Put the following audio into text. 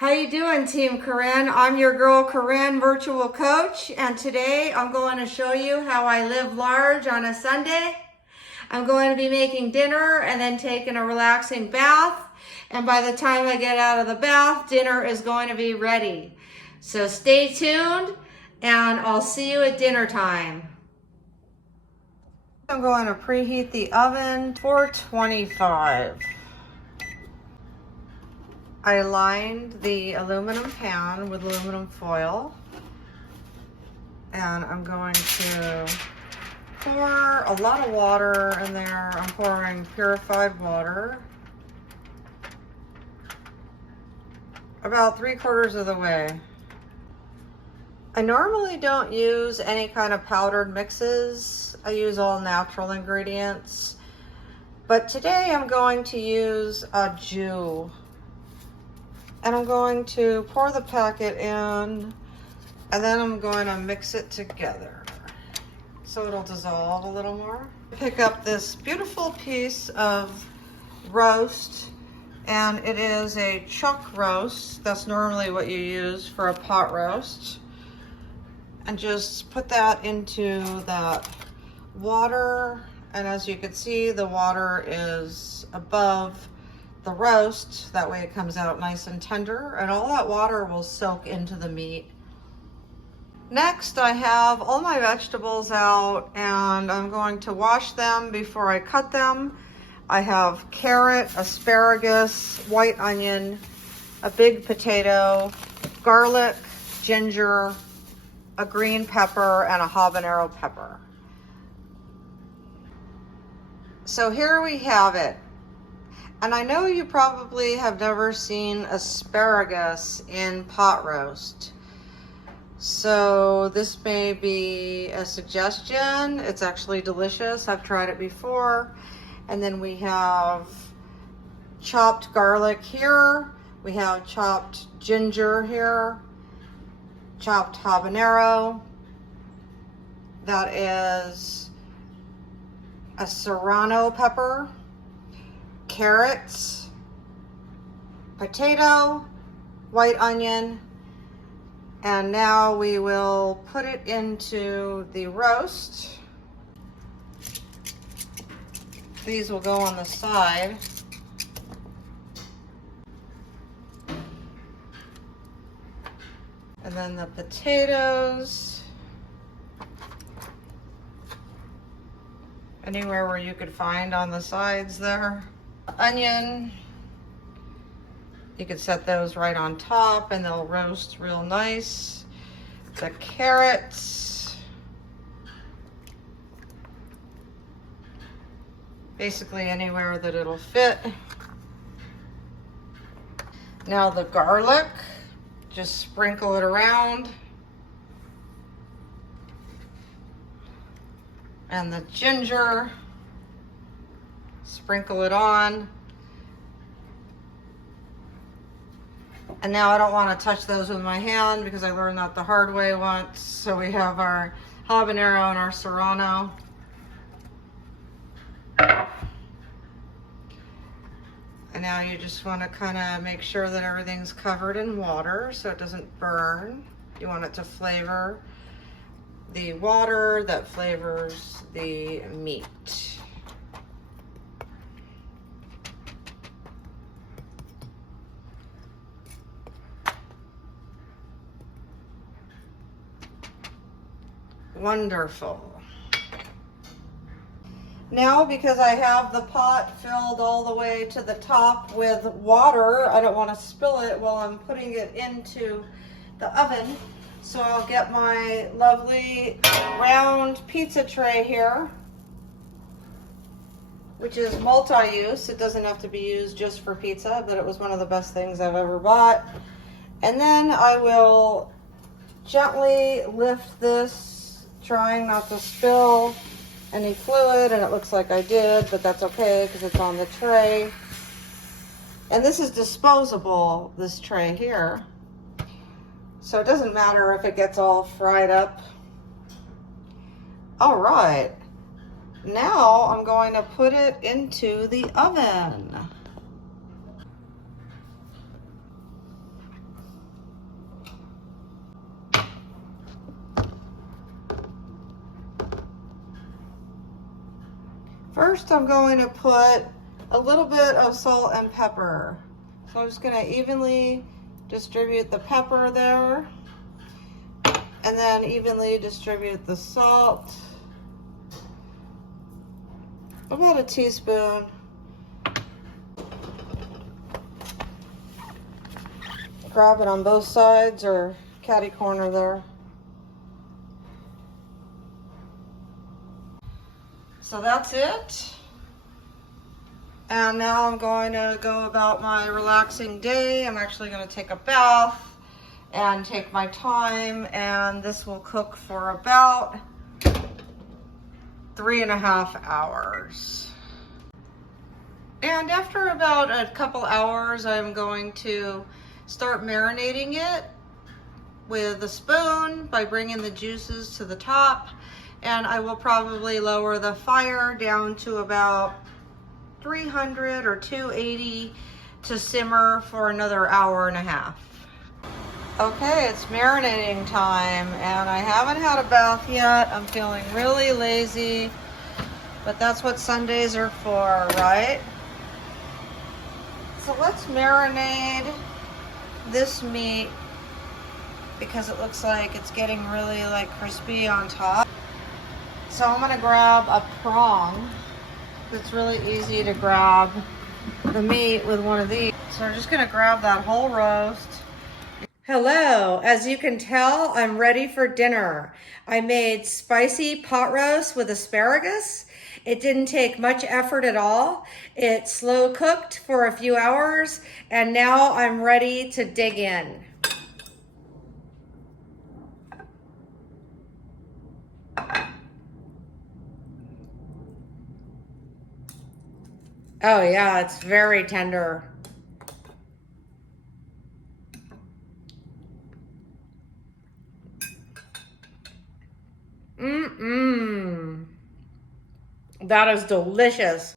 How you doing, Team Corinne? I'm your girl Corinne, virtual coach, and today I'm going to show you how I live large on a Sunday. I'm going to be making dinner and then taking a relaxing bath, and by the time I get out of the bath, dinner is going to be ready. So stay tuned, and I'll see you at dinner time. I'm going to preheat the oven to 425. I lined the aluminum pan with aluminum foil, and I'm going to pour a lot of water in there. I'm pouring purified water, about 3/4 of the way. I normally don't use any kind of powdered mixes. I use all natural ingredients, but today I'm going to use a jus. And I'm going to pour the packet in, and then I'm going to mix it together so it'll dissolve a little more. Pick up this beautiful piece of roast, and it is a chuck roast. That's normally what you use for a pot roast. And just put that into that water, and as you can see, the water is above the roast. That way it comes out nice and tender, and all that water will soak into the meat. Next, I have all my vegetables out, and I'm going to wash them before I cut them. I have carrot, asparagus, white onion, a big potato, garlic, ginger, a green pepper, and a habanero pepper. So here we have it. And I know you probably have never seen asparagus in pot roast. So this may be a suggestion. It's actually delicious. I've tried it before. And then we have chopped garlic here. We have chopped ginger here. Chopped habanero. That is a serrano pepper. Carrots, potato, white onion, and now we will put it into the roast. These will go on the side. And then the potatoes. Anywhere where you could find on the sides there. Onion, you could set those right on top and they'll roast real nice. The carrots, basically anywhere that it'll fit. Now the garlic, just sprinkle it around. And the ginger, sprinkle it on. And now I don't want to touch those with my hand because I learned that the hard way once. So we have our habanero and our serrano. And now you just want to kind of make sure that everything's covered in water so it doesn't burn. You want it to flavor the water that flavors the meat. Wonderful. Now, because I have the pot filled all the way to the top with water, I don't want to spill it while I'm putting it into the oven. So I'll get my lovely round pizza tray here, which is multi-use. It doesn't have to be used just for pizza, but it was one of the best things I've ever bought. And then I will gently lift this, trying not to spill any fluid, and it looks like I did, but that's okay because it's on the tray. And this is disposable, this tray here. So it doesn't matter if it gets all fried up. All right, now I'm going to put it into the oven. First, I'm going to put a little bit of salt and pepper. So I'm just going to evenly distribute the pepper there, and then evenly distribute the salt. About a teaspoon. Grab it on both sides or catty corner there. So that's it. And now I'm going to go about my relaxing day. I'm actually going to take a bath and take my time, and this will cook for about 3.5 hours. And after about a couple hours, I'm going to start marinating it with a spoon by bringing the juices to the top, and I will probably lower the fire down to about 300 or 280 to simmer for another 1.5 hours. Okay, it's marinating time, and I haven't had a bath yet. I'm feeling really lazy, but that's what Sundays are for, right? So let's marinate this meat because it looks like it's getting really like crispy on top. So I'm gonna grab a prong. It's really easy to grab the meat with one of these. So I'm just gonna grab that whole roast. Hello, as you can tell, I'm ready for dinner. I made spicy pot roast with asparagus. It didn't take much effort at all. It slow cooked for a few hours, and now I'm ready to dig in. Oh yeah, it's very tender. That is delicious.